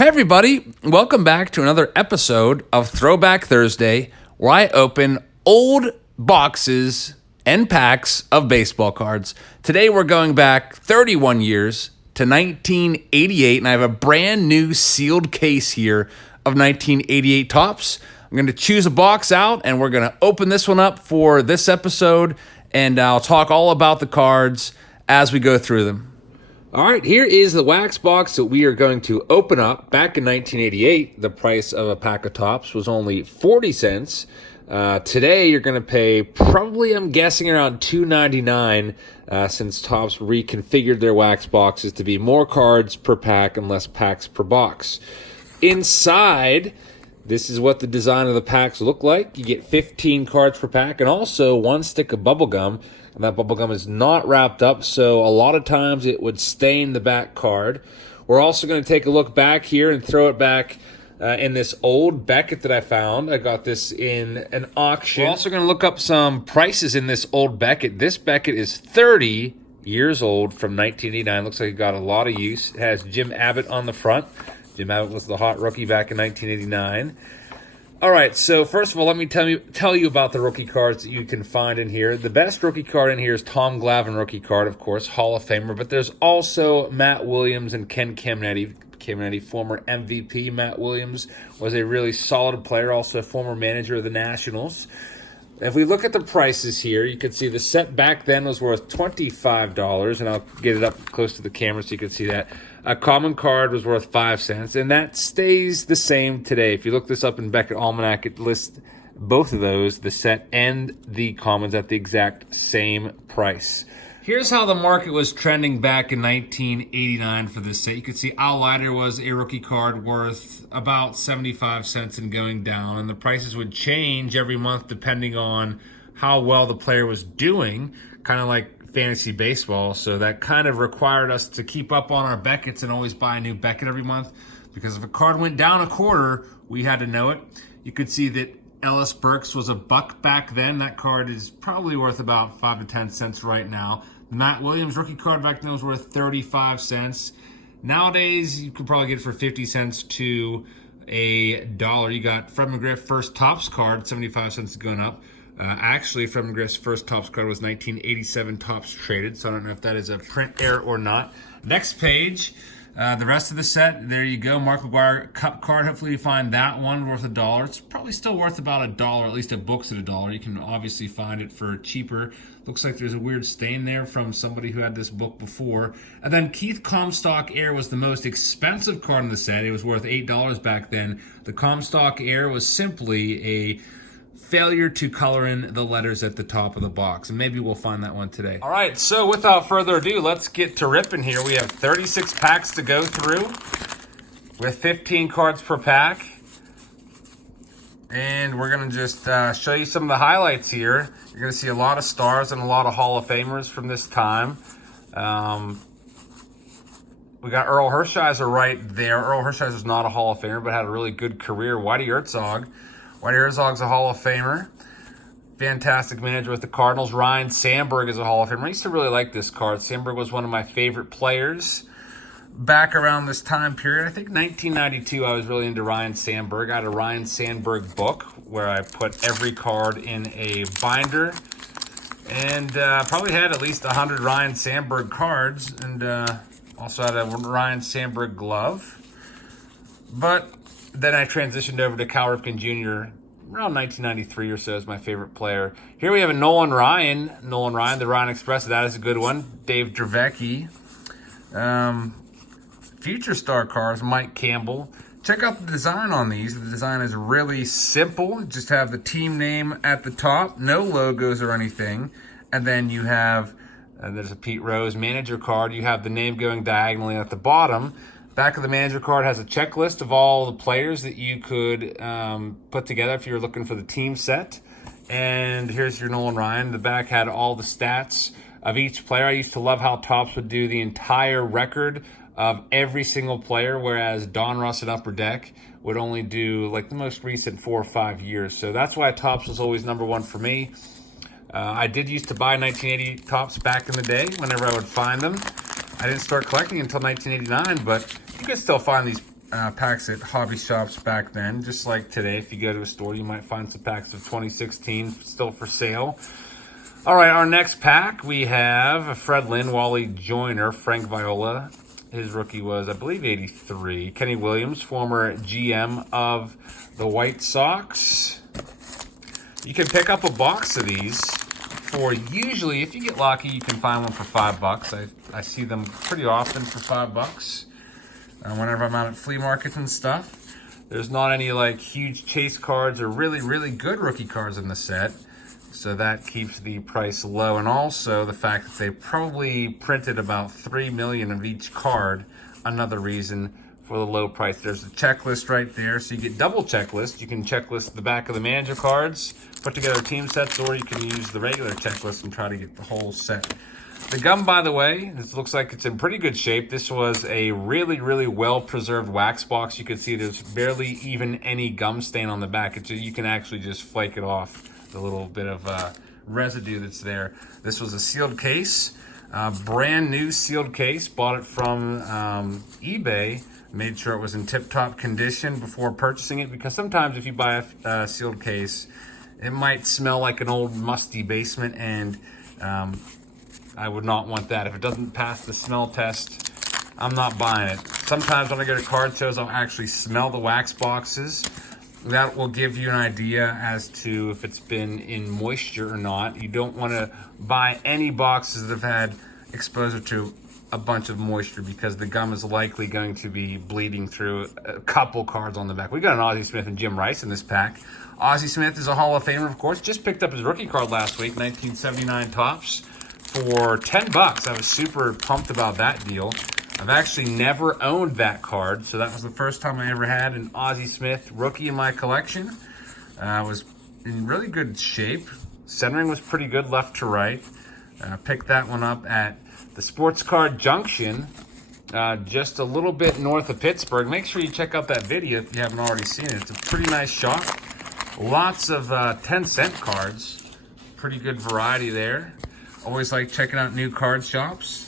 Hey everybody, welcome back to another episode of Throwback Thursday, where I open old boxes and packs of baseball cards. Today we're going back 31 years to 1988, and I have a brand new sealed case here of 1988 Topps. I'm going to choose a box out, and we're going to open this one up for this episode, and I'll talk all about the cards as we go through them. All right, here is the wax box that we are going to open up. Back in 1988, the price of a pack of Topps was only 40 cents. Today, you're going to pay probably, I'm guessing, around $2.99 since Topps reconfigured their wax boxes to be more cards per pack and less packs per box. Inside, this is what the design of the packs look like. You get 15 cards per pack and also one stick of bubble gum. And that bubble gum is not wrapped up, so a lot of times it would stain the back card. We're also going to take a look back here and throw it back in this old Beckett that I found. I got this in an auction. We're also going to look up some prices in this old Beckett. This Beckett is 30 years old from 1989. Looks like it got a lot of use. It has Jim Abbott on the front. Jim Abbott was the hot rookie back in 1989. All right, so first of all, let me tell you about the rookie cards that you can find in here. The best rookie card in here is Tom Glavine rookie card, of course, Hall of Famer. But there's also Matt Williams and Ken Caminiti, former MVP. Matt Williams was a really solid player, also a former manager of the Nationals. If we look at the prices here, you can see the set back then was worth $25, and I'll get it up close to the camera so you can see that. A common card was worth 5 cents, and that stays the same today. If you look this up in Beckett Almanac, it lists both of those, the set and the commons, at the exact same price. Here's how the market was trending back in 1989 for this set. You can see Al Leiter was a rookie card worth about 75 cents and going down, and the prices would change every month depending on how well the player was doing, kind of like fantasy baseball. So that kind of required us to keep up on our Becketts and always buy a new Beckett every month, because if a card went down a quarter, we had to know it. You could see that Ellis Burks was $1 back then. That card is probably worth about 5 to 10 cents right now. Matt Williams rookie card back then was worth 35 cents. Nowadays, you could probably get it for 50 cents to $1. You got Fred Mcgriff first Topps card, 75 cents going up. Actually, Fred Mcgriff's first Topps card was 1987 Topps traded, so I don't know if that is a print error or not. Next page, the rest of the set, there you go. Mark Mcgwire Cup card. Hopefully you find that one worth $1. It's probably still worth about $1, at least at books at $1. You can obviously find it for cheaper. Looks like there's a weird stain there from somebody who had this book before. And then Keith Comstock Air was the most expensive card in the set. It was worth $8 back then. The Comstock Air was simply a failure to color in the letters at the top of the box, and maybe we'll find that one today. All right, so without further ado, let's get to ripping here. We have 36 packs to go through with 15 cards per pack, and we're going to just show you some of the highlights here. You're going to see a lot of stars and a lot of Hall of Famers from this time. We got Earl Hershiser right there. Earl Hershiser's not a Hall of Famer, but had a really good career. Whitey Herzog. Whitey Herzog's a Hall of Famer. Fantastic manager with the Cardinals. Ryne Sandberg is a Hall of Famer. I used to really like this card. Sandberg was one of my favorite players back around this time period. I think 1992 I was really into Ryne Sandberg. I had a Ryne Sandberg book where I put every card in a binder. And probably had at least 100 Ryne Sandberg cards. And also had a Ryne Sandberg glove. But then I transitioned over to Cal Ripken Jr. around 1993 or so as my favorite player. Here we have a Nolan Ryan. Nolan Ryan, the Ryan Express. That is a good one. Dave Dravecki. Future star cards, Mike Campbell. Check out the design on these. The design is really simple. Just have the team name at the top. No logos or anything. And then you have, there's a Pete Rose manager card. You have the name going diagonally at the bottom. Back of the manager card has a checklist of all the players that you could put together if you're looking for the team set. And here's your Nolan Ryan. The back had all the stats of each player. I used to love how Topps would do the entire record of every single player, whereas Don Russ and Upper Deck would only do like the most recent 4 or 5 years. So that's why Topps was always number one for me. I did used to buy 1980 Topps back in the day whenever I would find them. I didn't start collecting until 1989, but you can still find these packs at hobby shops back then. Just like today, if you go to a store, you might find some packs of 2016 still for sale. All right, our next pack, we have Fred Lynn, Wally Joyner, Frank Viola. His rookie was, I believe, 83. Kenny Williams, former GM of the White Sox. You can pick up a box of these for usually, if you get lucky, you can find one for $5. I see them pretty often for $5 whenever I'm out at flea markets and stuff. There's not any like huge chase cards or really, really good rookie cards in the set. So that keeps the price low, and also the fact that they probably printed about 3 million of each card, another reason for the low price. There's a checklist right there, so you get double checklist. You can checklist the back of the manager cards, put together team sets, or you can use the regular checklist and try to get the whole set. The gum, by the way, this looks like it's in pretty good shape. This was a really, really well-preserved wax box. You can see there's barely even any gum stain on the back. You can actually just flake it off. The little bit of residue that's there. This was a sealed case, brand new sealed case. Bought it from eBay. Made sure it was in tip-top condition before purchasing it, because sometimes if you buy a sealed case, it might smell like an old musty basement, and I would not want that. If it doesn't pass the smell test, I'm not buying it. Sometimes when I go to card shows, I'll actually smell the wax boxes. That will give you an idea as to if it's been in moisture or not. You don't want to buy any boxes that have had exposure to a bunch of moisture, because the gum is likely going to be bleeding through a couple cards on the back. We got an Ozzie Smith and Jim Rice in this pack. Ozzie Smith is a Hall of Famer, of course. Just picked up his rookie card last week, 1979 Topps, for $10. I was super pumped about that deal. I've actually never owned that card, so that was the first time I ever had an Ozzie Smith rookie in my collection. Was in really good shape. Centering was pretty good left to right. Picked that one up at the Sports Card Junction, just a little bit north of Pittsburgh. Make sure you check out that video if you haven't already seen it. It's a pretty nice shop. Lots of 10-cent cards. Pretty good variety there. Always like checking out new card shops.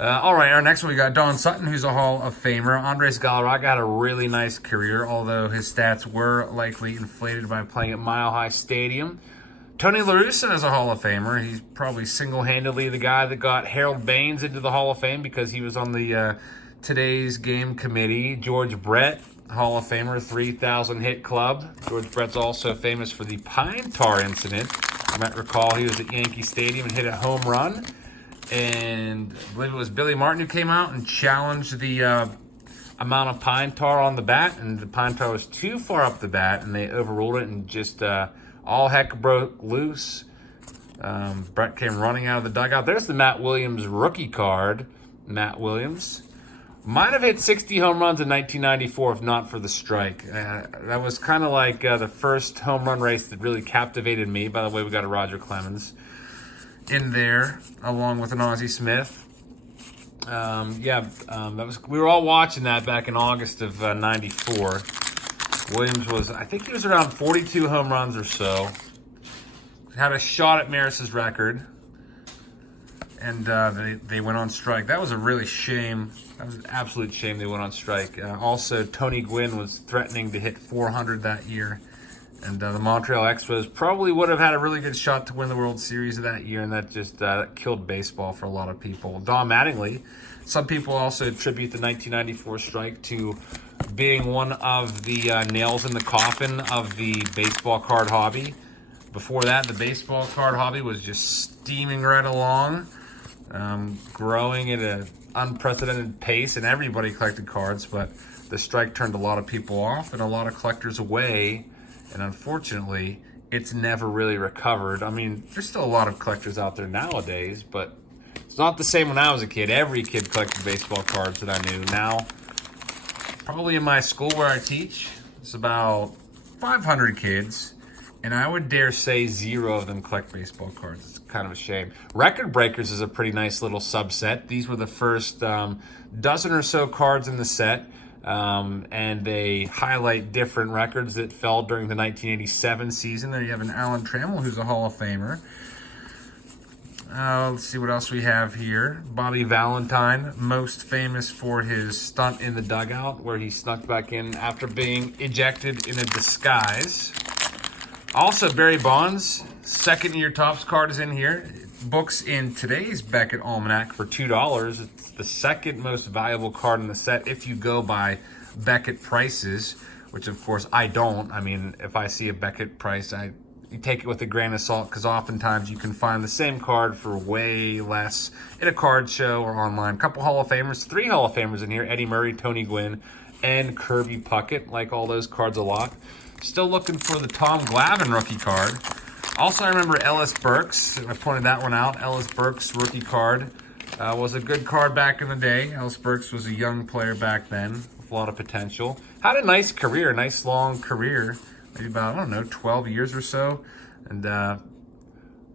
All right, our next one, we got Don Sutton, who's a Hall of Famer. Andres Galarraga had a really nice career, although his stats were likely inflated by playing at Mile High Stadium. Tony La Russa is a Hall of Famer. He's probably single-handedly the guy that got Harold Baines into the Hall of Fame, because he was on the Today's Game committee. George Brett, Hall of Famer, 3,000 hit club. George Brett's also famous for the pine tar incident. You might recall he was at Yankee Stadium and hit a home run. And I believe it was Billy Martin who came out and challenged the amount of pine tar on the bat, and the pine tar was too far up the bat, and they overruled it, and just all heck broke loose. Brett came running out of the dugout. There's the Matt Williams rookie card. Matt Williams might have hit 60 home runs in 1994 if not for the strike. That was kind of like the first home run race that really captivated me. By the way, we got a Roger Clemens in there along with an Ozzie Smith. We were all watching that back in August of 94. Williams was, I think he was around 42 home runs or so. Had a shot at Maris's record, and they went on strike. That was a really shame. That was an absolute shame they went on strike. Also, Tony Gwynn was threatening to hit 400 that year. And the Montreal Expos probably would have had a really good shot to win the World Series of that year, and that just killed baseball for a lot of people. Don Mattingly. Some people also attribute the 1994 strike to being one of the nails in the coffin of the baseball card hobby. Before that, the baseball card hobby was just steaming right along, growing at an unprecedented pace, and everybody collected cards, but the strike turned a lot of people off and a lot of collectors away. And unfortunately, it's never really recovered. I mean, there's still a lot of collectors out there nowadays, but it's not the same when I was a kid. Every kid collected baseball cards that I knew. Now, probably in my school where I teach, it's about 500 kids, and I would dare say 0 of them collect baseball cards. It's kind of a shame. Record Breakers is a pretty nice little subset. These were the first dozen or so cards in the set. And they highlight different records that fell during the 1987 season. There you have an Alan Trammell, who's a Hall of Famer. Let's see what else we have here. Bobby Valentine, most famous for his stunt in the dugout, where he snuck back in after being ejected in a disguise. Also, Barry Bonds, second-year Topps card is in here. Books in today's Beckett Almanac for $2. It's the second most valuable card in the set if you go by Beckett prices, which of course I don't. I mean, if I see a Beckett price, you take it with a grain of salt, because oftentimes you can find the same card for way less at a card show or online. A couple Hall of Famers, 3 Hall of Famers in here: Eddie Murray, Tony Gwynn, and Kirby Puckett. Like all those cards a lot. Still looking for the Tom Glavine rookie card. Also, I remember Ellis Burks. I pointed that one out. Ellis Burks rookie card was a good card back in the day. Ellis Burks was a young player back then with a lot of potential. Had a nice career, nice long career. Maybe about, I don't know, 12 years or so. And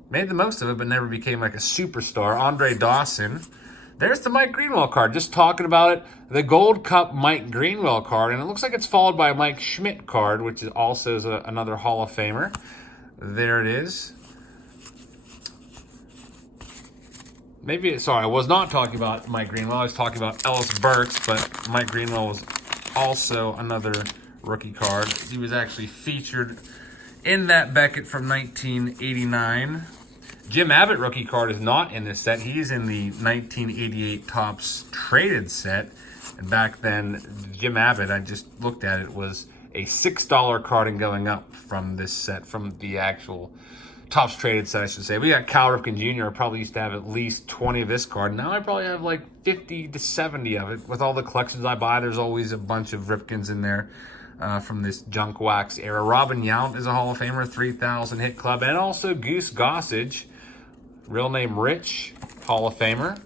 made the most of it, but never became like a superstar. Andre Dawson. There's the Mike Greenwell card. Just talking about it. The Gold Cup Mike Greenwell card. And it looks like it's followed by a Mike Schmidt card, which is also another Hall of Famer. There it is. Sorry, I was not talking about Mike Greenwell. I was talking about Ellis Burks, but Mike Greenwell was also another rookie card. He was actually featured in that Beckett from 1989. Jim Abbott rookie card is not in this set. He's in the 1988 Topps traded set. And back then, Jim Abbott, I just looked at it, was a $6 card and going up from this set, from the actual Topps traded set, I should say. We got Cal Ripken Jr. I probably used to have at least 20 of this card. Now I probably have like 50 to 70 of it. With all the collections I buy, there's always a bunch of Ripkens in there. From this junk wax era. Robin Yount is a Hall of Famer, 3,000 hit club, and also Goose Gossage, real name Rich, Hall of Famer.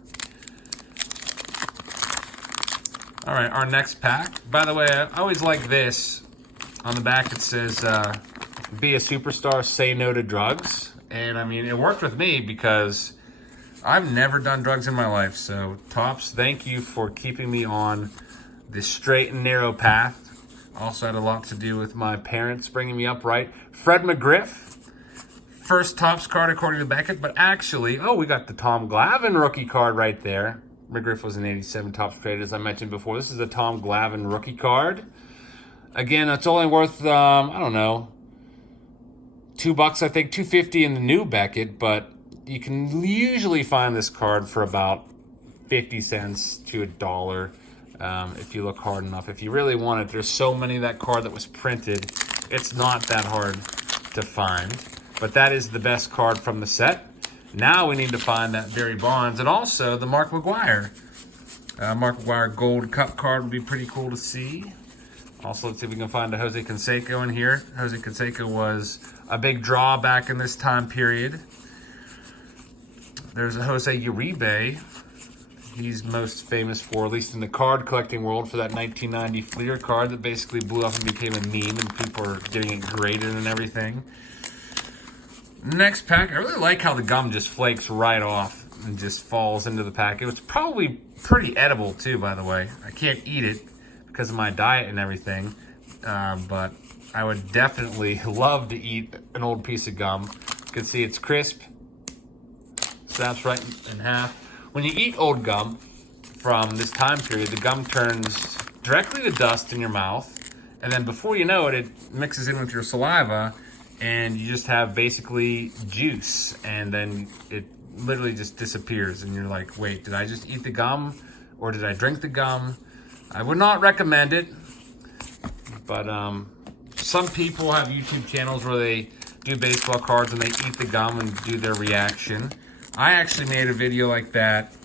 All right, our next pack. By the way, I always like this. On the back it says, be a superstar, say no to drugs. And I mean, it worked with me because I've never done drugs in my life. So Topps, thank you for keeping me on this straight and narrow path. Also had a lot to do with my parents bringing me up right. Fred Mcgriff, first Topps card according to Beckett, but actually, we got the Tom Glavine rookie card right there. Mcgriff was an 87 Topps traded, as I mentioned before. This is a Tom Glavine rookie card. Again, it's only worth, I don't know, $2, I think, $2.50 in the new Beckett, but you can usually find this card for about 50 cents to $1. If you look hard enough. If you really want it, there's so many of that card that was printed, it's not that hard to find. But that is the best card from the set. Now we need to find that Barry Bonds and also the Mark Mcgwire. Mark Mcgwire Gold Cup card would be pretty cool to see. Also, let's see if we can find a Jose Canseco in here. Jose Canseco was a big draw back in this time period. There's a Jose Uribe. He's most famous for, at least in the card collecting world, for that 1990 Fleer card that basically blew up and became a meme, and people are getting it graded and everything. Next pack, I really like how the gum just flakes right off and just falls into the pack. It was probably pretty edible too, by the way. I can't eat it because of my diet and everything, but I would definitely love to eat an old piece of gum. You can see it's crisp, snaps right in half. When you eat old gum from this time period, the gum turns directly to dust in your mouth, and then before you know it, it mixes in with your saliva, and you just have basically juice, and then it literally just disappears, and you're like, wait, did I just eat the gum, or did I drink the gum? I would not recommend it, but some people have YouTube channels where they do baseball cards and they eat the gum and do their reaction. I actually made a video like that,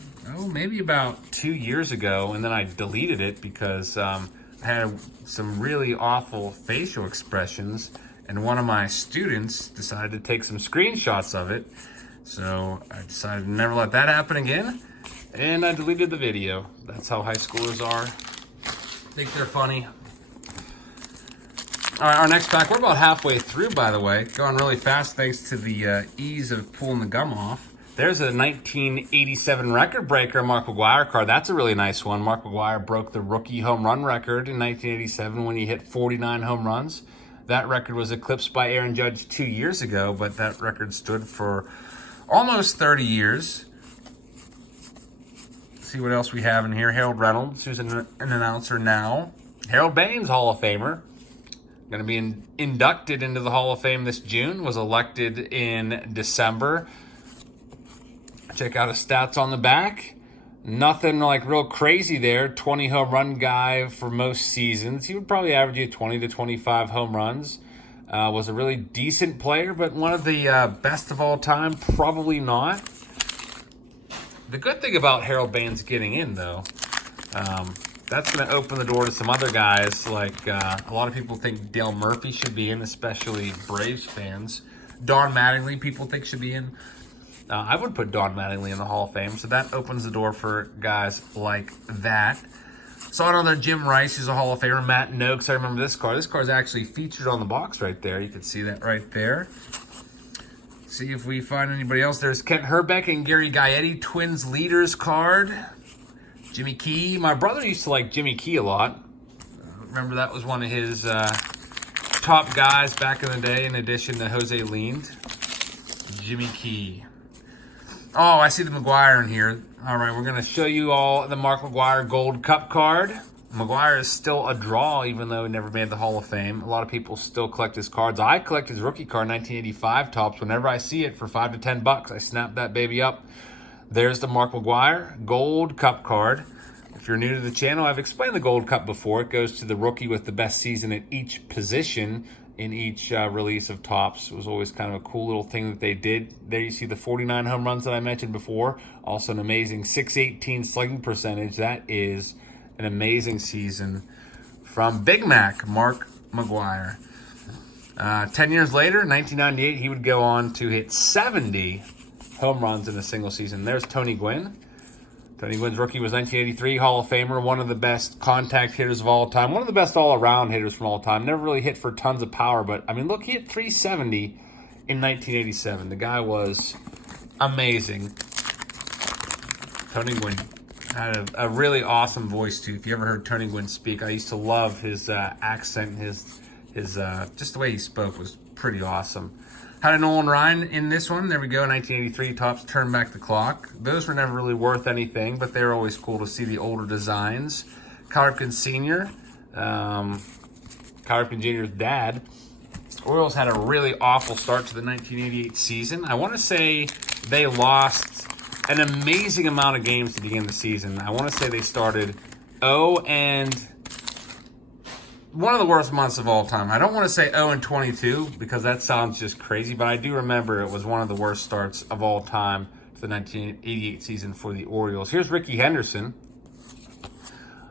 maybe about 2 years ago, and then I deleted it because I had some really awful facial expressions, and one of my students decided to take some screenshots of it. So I decided to never let that happen again, and I deleted the video. That's how high schoolers are. Think they're funny. All right, our next pack, we're about halfway through, by the way. Going really fast thanks to the ease of pulling the gum off. There's a 1987 record breaker Mark Mcgwire card. That's a really nice one. Mark Mcgwire broke the rookie home run record in 1987 when he hit 49 home runs. That record was eclipsed by Aaron Judge 2 years ago, but that record stood for almost 30 years. Let's see what else we have in here. Harold Reynolds, who's an announcer now. Harold Baines, Hall of Famer. Going to be inducted into the Hall of Fame this June. Was elected in December. Check out his stats on the back. Nothing like real crazy there. 20 home run guy for most seasons. He would probably average you 20 to 25 home runs. Was a really decent player, but one of the best of all time, probably not. The good thing about Harold Baines getting in, though, that's going to open the door to some other guys. Like a lot of people think Dale Murphy should be in, especially Braves fans. Don Mattingly, people think should be in. I would put Don Mattingly in the Hall of Fame, so that opens the door for guys like that. Saw another Jim Rice, who's a Hall of Famer. Matt Noakes, I remember this card. This card's actually featured on the box right there. You can see that right there. See if we find anybody else. There's Kent Herbeck and Gary Gaetti, Twins leaders card. Jimmy Key. My brother used to like Jimmy Key a lot. Remember that was one of his top guys back in the day, in addition to Jose Lind. Jimmy Key. Oh, I see the Mcgwire in here. All right, we're going to show you all the Mark Mcgwire Gold Cup card. Mcgwire is still a draw, even though he never made the Hall of Fame. A lot of people still collect his cards. I collect his rookie card, 1985 Topps. Whenever I see it for $5 to $10, I snap that baby up. There's the Mark Mcgwire Gold Cup card. If you're new to the channel, I've explained the Gold Cup before. It goes to the rookie with the best season at each position in each release of Topps. It was always kind of a cool little thing that they did. There you see the 49 home runs that I mentioned before. Also an amazing 618 slugging percentage. That is an amazing season from Big Mac, Mark Mcgwire. 10 years later, 1998, he would go on to hit 70 home runs in a single season. There's Tony Gwynn. Tony Gwynn's rookie was 1983, Hall of Famer, one of the best contact hitters of all time, one of the best all-around hitters from all time. Never really hit for tons of power, but, I mean, look, he hit 370 in 1987. The guy was amazing. Tony Gwynn had a really awesome voice, too. If you ever heard Tony Gwynn speak, I used to love his accent, his just the way he spoke was pretty awesome. Had a Nolan Ryan in this one. There we go, 1983 Topps Turn Back the Clock. Those were never really worth anything, but they were always cool to see the older designs. Cal Ripken Sr., Cal Ripken Jr.'s dad. Orioles had a really awful start to the 1988 season. I want to say they lost an amazing amount of games to begin the season. I want to say they started 0 and one of the worst months of all time. I don't want to say 0-22 because that sounds just crazy, but I do remember it was one of the worst starts of all time for the 1988 season for the Orioles. Here's Rickey Henderson.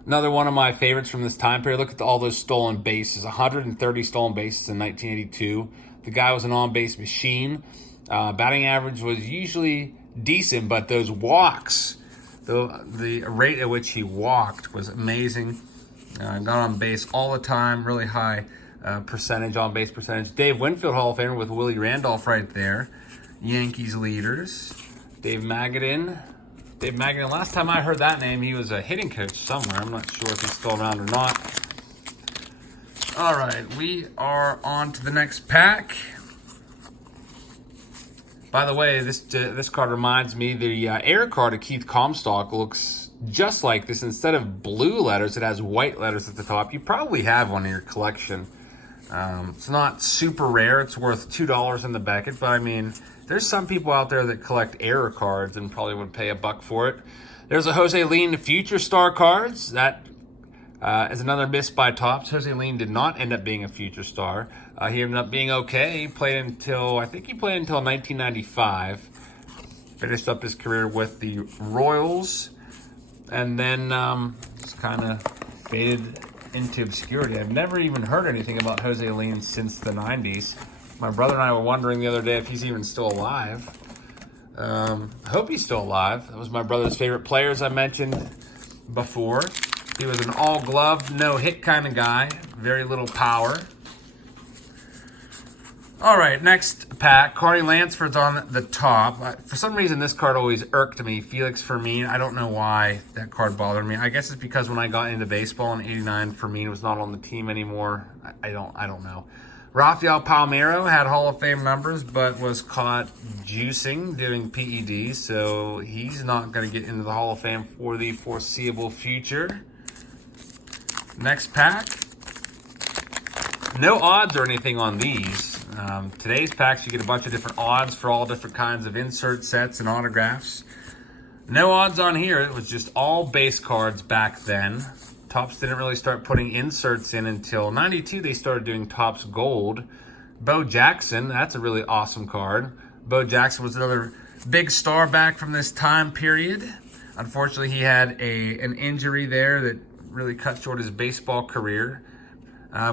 Another one of my favorites from this time period. Look at all those stolen bases. 130 stolen bases in 1982. The guy was an on-base machine. Batting average was usually decent, but those walks, the rate at which he walked was amazing. Got on base all the time, really high percentage, on base percentage. Dave Winfield, Hall of Famer, with Willie Randolph right there. Yankees leaders. Dave Magadan, last time I heard that name, he was a hitting coach somewhere. I'm not sure if he's still around or not. All right, we are on to the next pack. By the way, this card reminds me, the air card of Keith Comstock looks just like this. Instead of blue letters, it has white letters at the top. You probably have one in your collection. It's not super rare. It's worth $2 in the Beckett, but I mean, there's some people out there that collect error cards and probably would pay $1 for it. There's a Jose Lind Future Star cards. That is another miss by Topps. Jose Lind did not end up being a future star. He ended up being okay. He played until 1995. Finished up his career with the Royals. And then just kind of faded into obscurity. I've never even heard anything about Jose Lind since the 90s. My brother and I were wondering the other day if he's even still alive. I hope he's still alive. That was my brother's favorite player, as I mentioned before. He was an all-glove, no-hit kind of guy. Very little power. All right, next pack. Carney Lansford's on the top. For some reason, this card always irked me. Felix Fermin. I don't know why that card bothered me. I guess it's because when I got into baseball in '89, Fermin was not on the team anymore. I don't know. Rafael Palmeiro had Hall of Fame numbers, but was caught juicing, doing PEDs, so he's not going to get into the Hall of Fame for the foreseeable future. Next pack. No odds or anything on these. Today's packs, you get a bunch of different odds for all different kinds of insert sets and autographs. No odds on here. It was just all base cards back then. Topps didn't really start putting inserts in until 92. They started doing Topps Gold. Bo Jackson, that's a really awesome card. Bo Jackson was another big star back from this time period. Unfortunately, he had an injury there that really cut short his baseball career.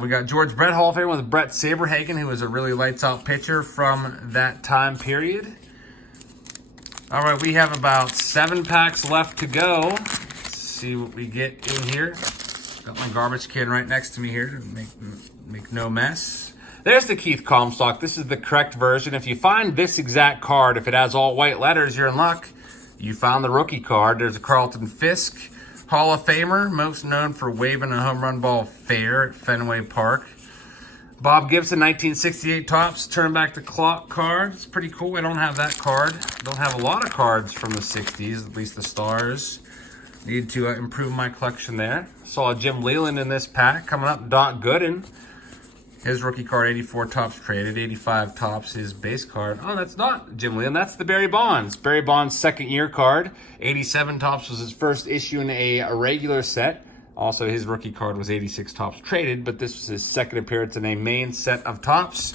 We got George Brett Hall of Fame with Bret Saberhagen, who was a really lights-out pitcher from that time period. All right, we have about 7 packs left to go. Let's see what we get in here. Got my garbage can right next to me here to make no mess. There's the Keith Comstock. This is the correct version. If you find this exact card, if it has all white letters, you're in luck. You found the rookie card. There's a Carlton Fisk Hall of Famer, most known for waving a home run ball fair at Fenway Park. Bob Gibson, 1968 Topps, turn back the clock card. It's pretty cool. I don't have that card. Don't have a lot of cards from the 60s, at least the stars. Need to improve my collection there. Saw Jim Leland in this pack. Coming up, Doc Gooden. His rookie card, 84 Topps traded, 85 Topps, his base card. Oh, that's not Jim Leland. That's the Barry Bonds. Barry Bonds' second year card. 87 Topps was his first issue in a regular set. Also, his rookie card was 86 Topps traded, but this was his second appearance in a main set of Topps.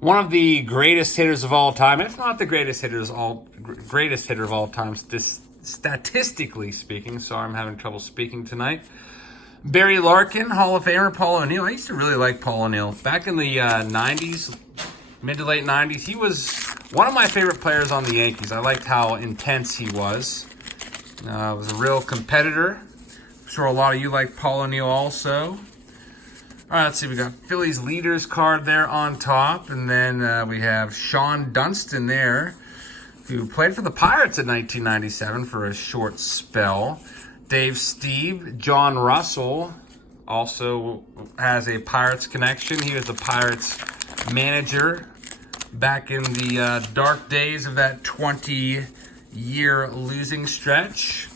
One of the greatest hitters of all time, if not the greatest hitter of all time, statistically speaking. Sorry, I'm having trouble speaking tonight. Barry Larkin, Hall of Famer. Paul O'Neill. I used to really like Paul O'Neill. Back in the 90s, mid to late 90s, he was one of my favorite players on the Yankees. I liked how intense he was. Was a real competitor. I'm sure a lot of you like Paul O'Neill also. All right, let's see. We got Phillies leaders card there on top. And then we have Sean Dunston there, who played for the Pirates in 1997 for a short spell. Dave Steve, John Russell also has a Pirates connection. He was the Pirates manager back in the dark days of that 20-year losing stretch.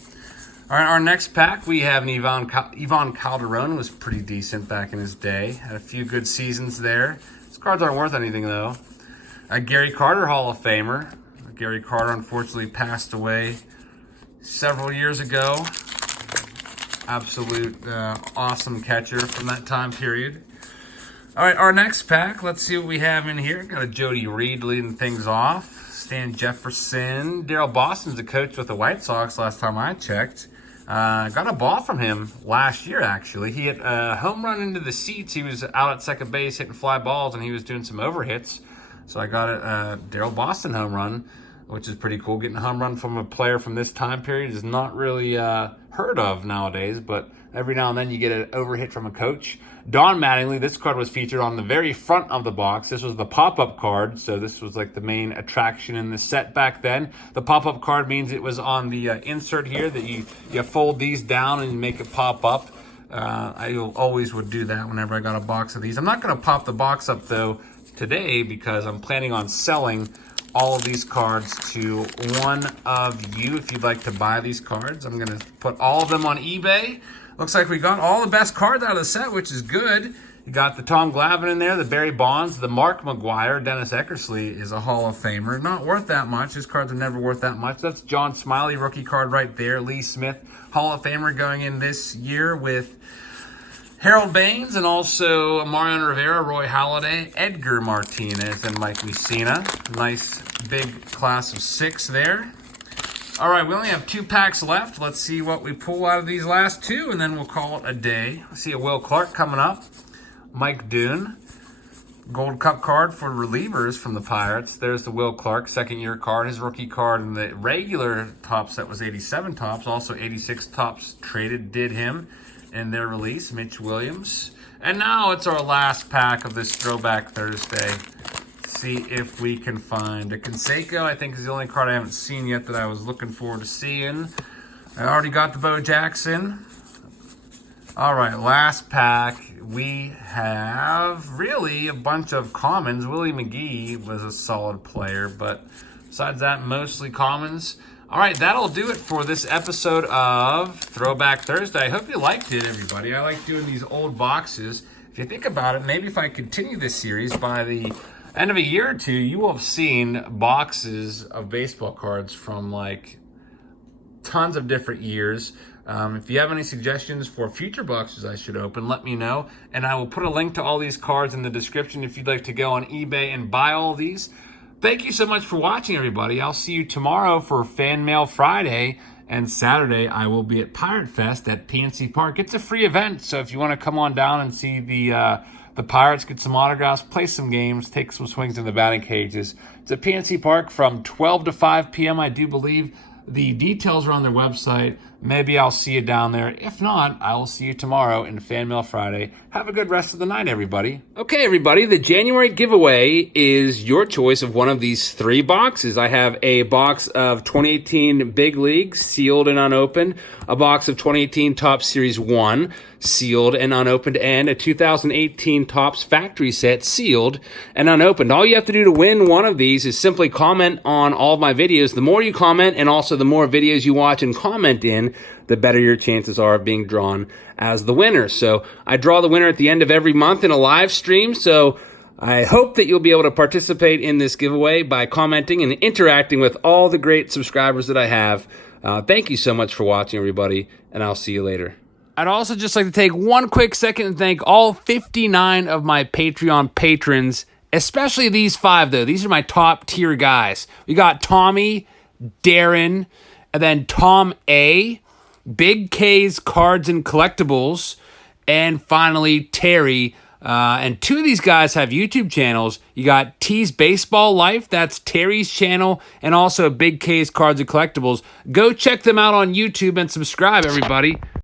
All right, our next pack, we have an Ivan Calderon, who was pretty decent back in his day. Had a few good seasons there. His cards aren't worth anything, though. A Gary Carter Hall of Famer. Gary Carter unfortunately passed away several years ago. Absolute awesome catcher from that time period. All right, our next pack. Let's see what we have in here. Got a Jody Reed leading things off. Stan Jefferson. Daryl Boston's the coach with the White Sox last time I checked. Got a ball from him last year, actually. He hit a home run into the seats. He was out at second base hitting fly balls, and he was doing some overhits. So I got a Daryl Boston home run, which is pretty cool. Getting a home run from a player from this time period is not really heard of nowadays, but every now and then you get an overhit from a coach. Don Mattingly, this card was featured on the very front of the box. This was the pop-up card, so this was like the main attraction in the set back then. The pop-up card means it was on the insert here that you fold these down and make it pop up. I always would do that whenever I got a box of these. I'm not going to pop the box up, though, today because I'm planning on selling all of these cards to one of you if you'd like to buy these cards. I'm going to put all of them on eBay. Looks like we got all the best cards out of the set, which is good. You got the Tom Glavine in there, the Barry Bonds, the Mark Mcgwire. Dennis Eckersley is a Hall of Famer. Not worth that much. His cards are never worth that much. That's John Smiley, rookie card right there. Lee Smith, Hall of Famer going in this year with Harold Baines and also Mariano Rivera, Roy Halladay, Edgar Martinez, and Mike Mussina. Nice big class of 6 there. All right, we only have 2 packs left. Let's see what we pull out of these last 2, and then we'll call it a day. I see a Will Clark coming up. Mike Doon. Gold Cup card for relievers from the Pirates. There's the Will Clark second-year card. His rookie card in the regular Topps set was 87 Topps. Also 86 Topps traded did him in their release. Mitch Williams. And now it's our last pack of this Throwback Thursday. See if we can find a Canseco. I think is the only card I haven't seen yet that I was looking forward to seeing. I already got the Bo Jackson. All right, last pack. we have really a bunch of commons. Willie McGee was a solid player, but besides that, mostly commons. All right, that'll do it for this episode of Throwback Thursday. I hope you liked it, everybody. I like doing these old boxes. If you think about it, maybe if I continue this series, by the end of a year or two, you will have seen boxes of baseball cards from like tons of different years. If you have any suggestions for future boxes I should open, let me know. And I will put a link to all these cards in the description if you'd like to go on eBay and buy all these. Thank you so much for watching, everybody. I'll see you tomorrow for Fan Mail Friday. And Saturday, I will be at Pirate Fest at PNC Park. It's a free event, so if you want to come on down and see the Pirates, get some autographs, play some games, take some swings in the batting cages. It's at PNC Park from 12 to 5 p.m., I do believe. The details are on their website. Maybe I'll see you down there. If not, I will see you tomorrow in Fan Mail Friday. Have a good rest of the night, everybody. Okay, everybody, the January giveaway is your choice of one of these 3 boxes. I have a box of 2018 Big League, sealed and unopened, a box of 2018 Topps Series 1, sealed and unopened, and a 2018 Topps Factory Set, sealed and unopened. All you have to do to win one of these is simply comment on all of my videos. The more you comment, and also the more videos you watch and comment in, the better your chances are of being drawn as the winner. So I draw the winner at the end of every month in a live stream, so I hope that you'll be able to participate in this giveaway by commenting and interacting with all the great subscribers that I have. Thank you so much for watching, everybody, and I'll see you later. I'd also just like to take one quick second and thank all 59 of my Patreon patrons, especially these 5, though. These are my top tier guys. We got Tommy, Darren, and then Tom A., Big K's Cards and Collectibles, and finally Terry. And 2 of these guys have YouTube channels. You got T's Baseball Life, that's Terry's channel, and also Big K's Cards and Collectibles. Go check them out on YouTube and subscribe, everybody.